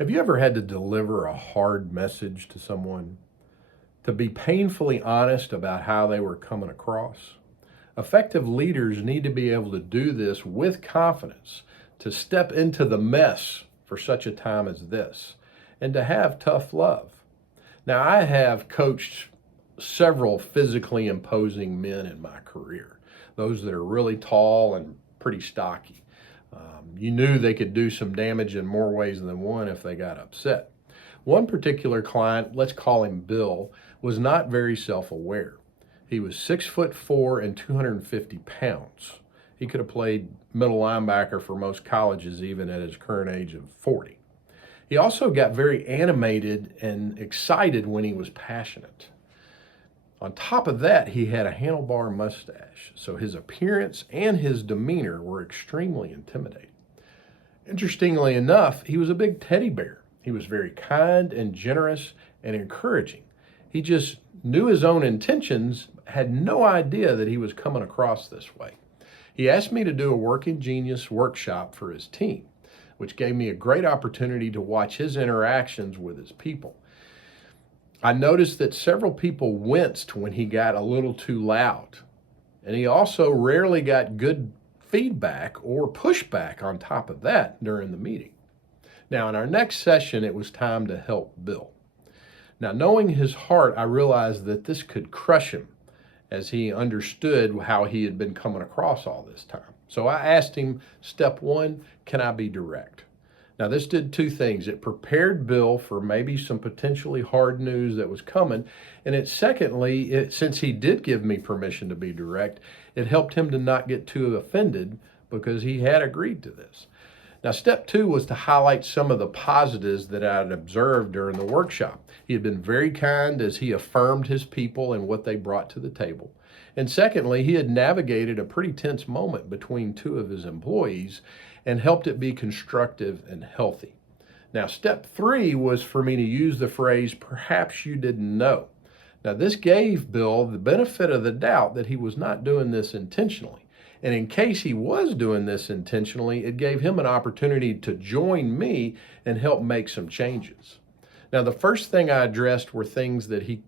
Have you ever had to deliver a hard message to someone? To be painfully honest about how they were coming across? Effective leaders need to be able to do this with confidence, to step into the mess for such a time as this, and to have tough love. Now, I have coached several physically imposing men in my career, those that are really tall and pretty stocky. You knew they could do some damage in more ways than one if they got upset. One particular client, let's call him Bill, was not very self-aware. He was 6'4" and 250 pounds. He could have played middle linebacker for most colleges even at his current age of 40. He also got very animated and excited when he was passionate. On top of that, he had a handlebar mustache, so his appearance and his demeanor were extremely intimidating. Interestingly enough, he was a big teddy bear. He was very kind and generous and encouraging. He just knew his own intentions, had no idea that he was coming across this way. He asked me to do a Working Genius workshop for his team, which gave me a great opportunity to watch his interactions with his people. I noticed that several people winced when he got a little too loud, and he also rarely got good feedback or pushback on top of that during the meeting. Now, in our next session, it was time to help Bill. Now, knowing his heart, I realized that this could crush him as he understood how he had been coming across all this time. So I asked him, step one, can I be direct? Now, this did two things. It prepared Bill for maybe some potentially hard news that was coming. And since he did give me permission to be direct, it helped him to not get too offended because he had agreed to this. Now, step two was to highlight some of the positives that I had observed during the workshop. He had been very kind as he affirmed his people and what they brought to the table. And secondly, he had navigated a pretty tense moment between two of his employees and helped it be constructive and healthy. Now, step three was for me to use the phrase, perhaps you didn't know. Now, this gave Bill the benefit of the doubt that he was not doing this intentionally. And in case he was doing this intentionally, it gave him an opportunity to join me and help make some changes. Now, the first thing I addressed were things that he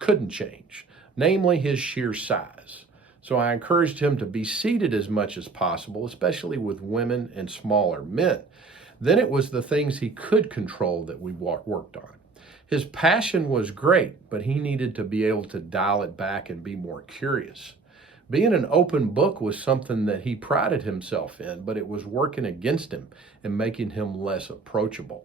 couldn't change, namely his sheer size. So I encouraged him to be seated as much as possible, especially with women and smaller men. Then it was the things he could control that we worked on. His passion was great, but he needed to be able to dial it back and be more curious. Being an open book was something that he prided himself in, but it was working against him and making him less approachable.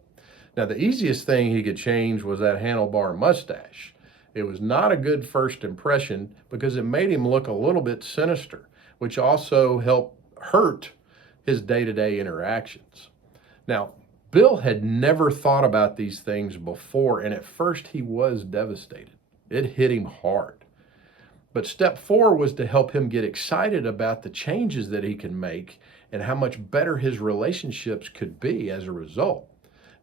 Now, the easiest thing he could change was that handlebar mustache. It was not a good first impression because it made him look a little bit sinister, which also helped hurt his day-to-day interactions. Now, Bill had never thought about these things before, and at first he was devastated. It hit him hard. But step four was to help him get excited about the changes that he can make and how much better his relationships could be as a result.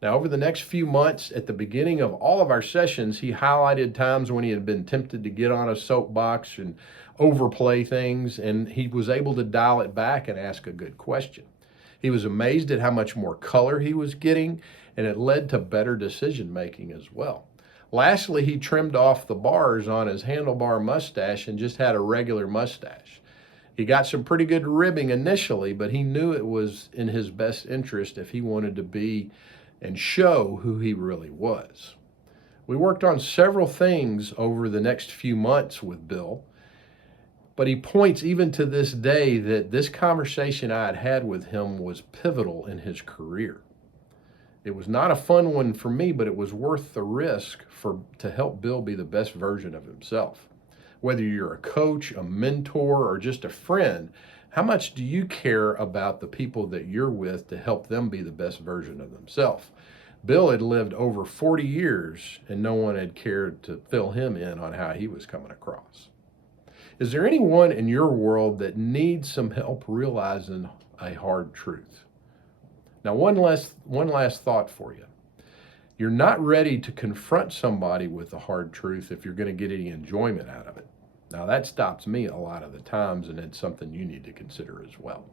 Now, over the next few months, at the beginning of all of our sessions, he highlighted times when he had been tempted to get on a soapbox and overplay things, and he was able to dial it back and ask a good question. He was amazed at how much more color he was getting, and it led to better decision making as well. Lastly, he trimmed off the bars on his handlebar mustache and just had a regular mustache. He got some pretty good ribbing initially, but he knew it was in his best interest if he wanted to be and show who he really was. We worked on several things over the next few months with Bill, but he points even to this day that this conversation I had had with him was pivotal in his career. It was not a fun one for me, but it was worth the risk to help Bill be the best version of himself. Whether you're a coach, a mentor, or just a friend, how much do you care about the people that you're with to help them be the best version of themselves? Bill had lived over 40 years and no one had cared to fill him in on how he was coming across. Is there anyone in your world that needs some help realizing a hard truth? Now, one last thought for you. You're not ready to confront somebody with the hard truth if you're going to get any enjoyment out of it. Now, that stops me a lot of the times, and it's something you need to consider as well.